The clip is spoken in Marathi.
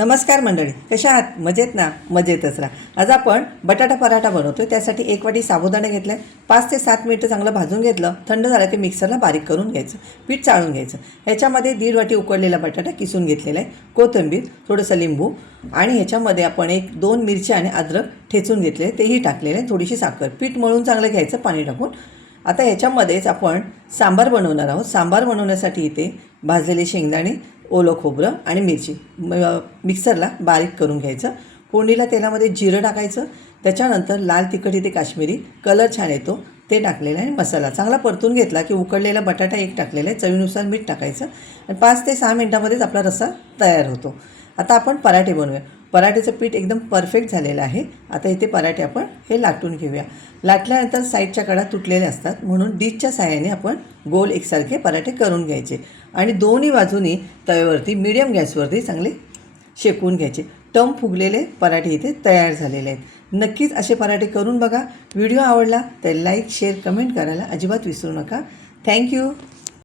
नमस्कार मंडळी, कशा आहात? मजेत ना? मजेतच राहा. आज आपण बटाटा पराठा बनवतो. त्यासाठी 1 वाटी साबुदाणा घेतला आहे. 5 ते 7 मिनिटं चांगलं भाजून घेतलं. थंड झालं की मिक्सरला बारीक करून घ्यायचं. पीठ चाळून घ्यायचं. ह्याच्यामध्ये 1.5 वाटी उकडलेला बटाटा किसून घेतलेला आहे, कोथिंबीर, थोडंसं लिंबू आणि ह्याच्यामध्ये आपण 1-2 मिरच्या आणि अद्रक ठेचून घेतले, तेही टाकलेले आहे, थोडीशी साखर. पीठ मळून चांगलं घ्यायचं पाणी टाकून. आता ह्याच्यामध्येच आपण सांबार बनवणार आहोत. सांबार बनवण्यासाठी इथे भाजलेले शेंगदाणे, ओलं खोबरं आणि मिरची मिक्सरला बारीक करून घ्यायचं. फोडणीला तेलामध्ये जिरं टाकायचं. त्याच्यानंतर लाल तिखट इथे काश्मीरी कलर छान येतो ते टाकलेलं आहे आणि मसाला चांगला परतून घेतला की उकडलेला बटाटा एक टाकलेला आहे, चवीनुसार मीठ टाकायचं आणि 5 ते 6 मिनटामध्येच आपला रस्सा तयार होतो. आता आपण पराठे बनवूया. पराठेचं पीठ एकदम परफेक्ट झालेलं आहे. आता इथे पराठे आपण हे लाटून घेऊया. लाटल्यानंतर साईडच्या कडा तुटलेल्या असतात, म्हणून डिशच्या साहाय्याने आपण गोल एकसारखे पराठे करून घ्यायचे आणि दोन्ही बाजूनी तव्यावरती मीडियम गॅसवरती चांगले शेकून घ्यायचे. टम फुगलेले पराठे इथे तयार झालेले आहेत. नक्कीच असे पराठे करून बघा. व्हिडिओ आवडला तर लाईक, शेअर, कमेंट करायला अजिबात विसरू नका. थँक्यू.